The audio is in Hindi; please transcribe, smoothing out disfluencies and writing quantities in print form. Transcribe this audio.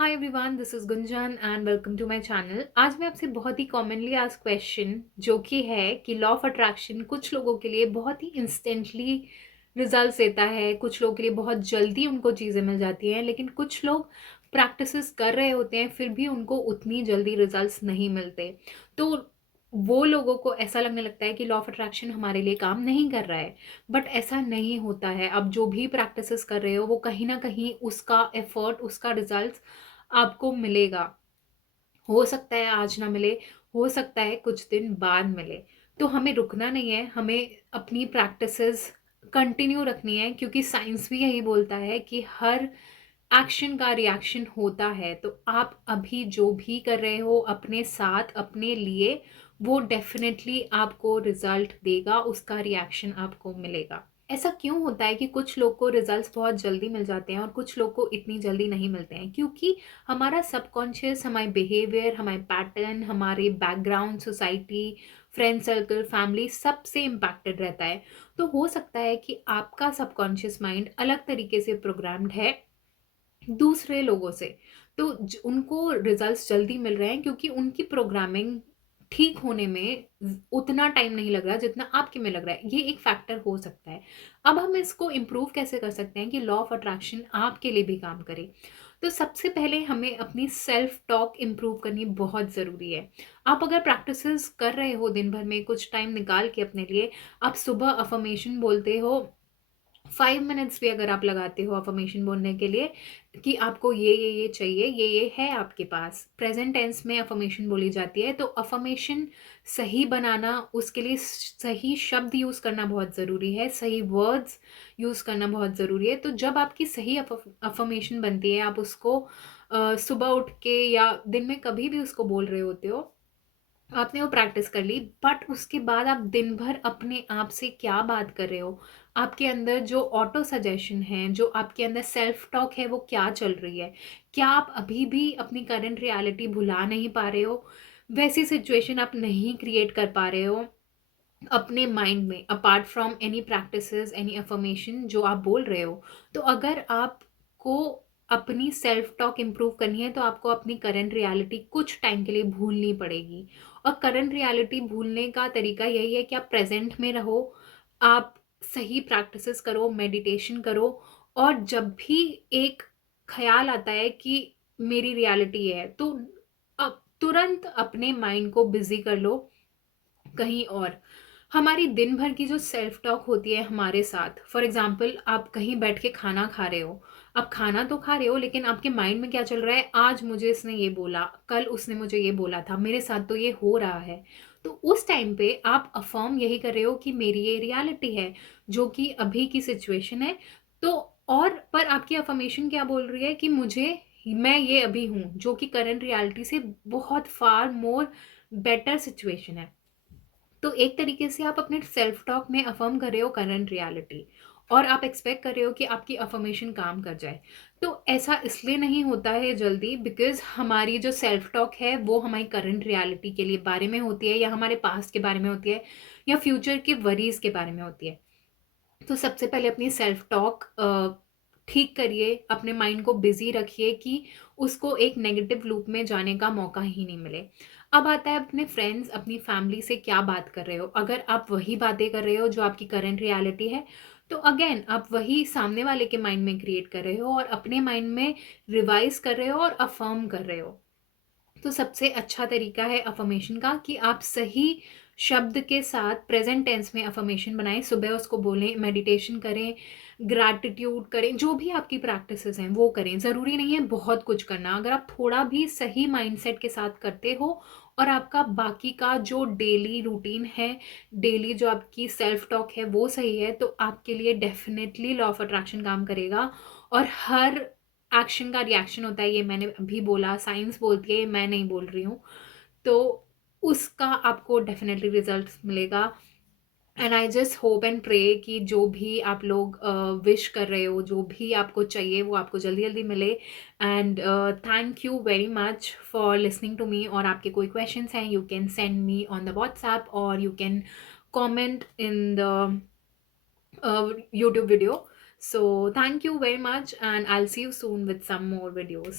Hi everyone, this is Gunjan and welcome to my channel. आज मैं आपसे बहुत ही कॉमनली आस्क्ड क्वेश्चन जो कि है कि लॉ ऑफ अट्रैक्शन कुछ लोगों के लिए बहुत ही इंस्टेंटली रिजल्ट्स देता है, कुछ लोगों के लिए बहुत जल्दी उनको चीज़ें मिल जाती हैं, लेकिन कुछ लोग प्रैक्टिसेस कर रहे होते हैं फिर भी उनको उतनी जल्दी रिजल्ट्स नहीं मिलते। तो वो लोगों को ऐसा लगने लगता है कि लॉ ऑफ अट्रैक्शन हमारे लिए काम नहीं कर रहा है, बट ऐसा नहीं होता है। अब जो भी प्रैक्टिसेस कर रहे हो वो कहीं ना कहीं उसका एफर्ट, उसका रिजल्ट आपको मिलेगा। हो सकता है आज ना मिले, हो सकता है कुछ दिन बाद मिले। तो हमें रुकना नहीं है, हमें अपनी प्रैक्टिसेस कंटिन्यू रखनी है, क्योंकि साइंस भी यही बोलता है कि हर एक्शन का रिएक्शन होता है। तो आप अभी जो भी कर रहे हो अपने साथ, अपने लिए, वो डेफिनेटली आपको रिजल्ट देगा, उसका रिएक्शन आपको मिलेगा। ऐसा क्यों होता है कि कुछ लोग को रिजल्ट्स बहुत जल्दी मिल जाते हैं और कुछ लोग को इतनी जल्दी नहीं मिलते हैं? क्योंकि हमारा सबकॉन्शियस, हमारे बिहेवियर, हमारे पैटर्न, हमारे background, society, friend circle, family, सबसे इम्पैक्टेड रहता है। तो हो सकता है कि आपका सबकॉन्शियस माइंड अलग तरीके से प्रोग्राम्ड है दूसरे लोगों से। तो उनको रिजल्ट्स जल्दी मिल रहे हैं क्योंकि उनकी प्रोग्रामिंग ठीक होने में उतना टाइम नहीं लग रहा जितना आपके में लग रहा है। ये एक फैक्टर हो सकता है। अब हम इसको इम्प्रूव कैसे कर सकते हैं कि लॉ ऑफ अट्रैक्शन आपके लिए भी काम करे? तो सबसे पहले हमें अपनी सेल्फ टॉक इम्प्रूव करनी बहुत ज़रूरी है। आप अगर प्रैक्टिसेस कर रहे हो दिन भर में कुछ टाइम निकाल के अपने लिए, आप सुबह अफर्मेशन बोलते हो, 5 मिनट्स भी अगर आप लगाते हो अफर्मेशन बोलने के लिए कि आपको ये चाहिए, ये है आपके पास, प्रेजेंट टेंस में अफर्मेशन बोली जाती है। तो अफर्मेशन सही बनाना, उसके लिए सही शब्द यूज़ करना बहुत ज़रूरी है, सही वर्ड्स यूज़ करना बहुत ज़रूरी है। तो जब आपकी सही अफर्मेशन बनती है, आप उसको सुबह उठ के या दिन में कभी भी उसको बोल रहे होते हो, आपने वो प्रैक्टिस कर ली, बट उसके बाद आप दिन भर अपने आप से क्या बात कर रहे हो, आपके अंदर जो ऑटो सजेशन है, जो आपके अंदर सेल्फ टॉक है, वो क्या चल रही है? क्या आप अभी भी अपनी करंट रियलिटी भुला नहीं पा रहे हो? वैसी सिचुएशन आप नहीं क्रिएट कर पा रहे हो अपने माइंड में, apart from any practices, any affirmation जो आप बोल रहे हो? तो अगर आपको अपनी सेल्फ टॉक इम्प्रूव करनी है तो आपको अपनी करंट रियलिटी कुछ टाइम के लिए भूलनी पड़ेगी। और करंट रियलिटी भूलने का तरीका यही है कि आप प्रेजेंट में रहो, आप सही प्रैक्टिसेस करो, मेडिटेशन करो। और जब भी एक ख्याल आता है कि मेरी रियलिटी है, तो अब तुरंत अपने माइंड को बिजी कर लो कहीं और। हमारी दिन भर की जो सेल्फ टॉक होती है हमारे साथ, फॉर एग्जाम्पल आप कहीं बैठ के खाना खा रहे हो, आप खाना तो खा रहे हो लेकिन आपके माइंड में क्या चल रहा है? आज मुझे इसने ये बोला, कल उसने मुझे ये बोला था, मेरे साथ तो ये हो रहा है। तो उस टाइम पे आप अफर्म यही कर रहे हो कि मेरी ये रियलिटी है, जो कि अभी की सिचुएशन है। तो और पर आपकी अफर्मेशन क्या बोल रही है कि मुझे, मैं ये अभी हूँ, जो कि करंट रियलिटी से बहुत फार मोर बेटर सिचुएशन है। तो एक तरीके से आप अपने सेल्फ टॉक में अफर्म कर रहे हो करंट रियलिटी, और आप एक्सपेक्ट कर रहे हो कि आपकी अफर्मेशन काम कर जाए। तो ऐसा इसलिए नहीं होता है जल्दी, बिकॉज हमारी जो सेल्फ टॉक है वो हमारी करंट रियलिटी के लिए बारे में होती है, या हमारे पास्ट के बारे में होती है, या फ्यूचर के वरीज के बारे में होती है। तो सबसे पहले अपनी सेल्फ टॉक ठीक करिए, अपने माइंड को बिजी रखिए कि उसको एक नेगेटिव लूप में जाने का मौका ही नहीं मिले। अब आता है अपने फ्रेंड्स, अपनी फैमिली से क्या बात कर रहे हो। अगर आप वही बातें कर रहे हो जो आपकी करंट रियलिटी है, तो अगेन आप वही सामने वाले के माइंड में क्रिएट कर रहे हो और अपने माइंड में रिवाइज कर रहे हो और अफर्म कर रहे हो। तो सबसे अच्छा तरीका है अफर्मेशन का कि आप सही शब्द के साथ प्रेजेंट टेंस में अफर्मेशन बनाएं, सुबह उसको बोलें, मेडिटेशन करें, ग्रैटिट्यूड करें, जो भी आपकी प्रैक्टिसेस हैं वो करें। ज़रूरी नहीं है बहुत कुछ करना, अगर आप थोड़ा भी सही माइंडसेट के साथ करते हो और आपका बाकी का जो डेली रूटीन है, डेली जो आपकी सेल्फ टॉक है वो सही है, तो आपके लिए डेफिनेटली लॉ ऑफ अट्रैक्शन काम करेगा। और हर एक्शन का रिएक्शन होता है, ये मैंने अभी बोला, साइंस बोलती है, ये मैं नहीं बोल रही हूँ। तो उसका आपको डेफिनेटली रिजल्ट मिलेगा। And I just hope and pray कि जो भी आप लोग विश कर रहे हो, जो भी आपको चाहिए, वो आपको जल्दी जल्दी मिले। And thank you very much for listening to me. और आपके कोई क्वेश्चंस हैं, you can send me on the WhatsApp, और you can comment in the YouTube video. So thank you very much, and I'll see you soon with some more videos.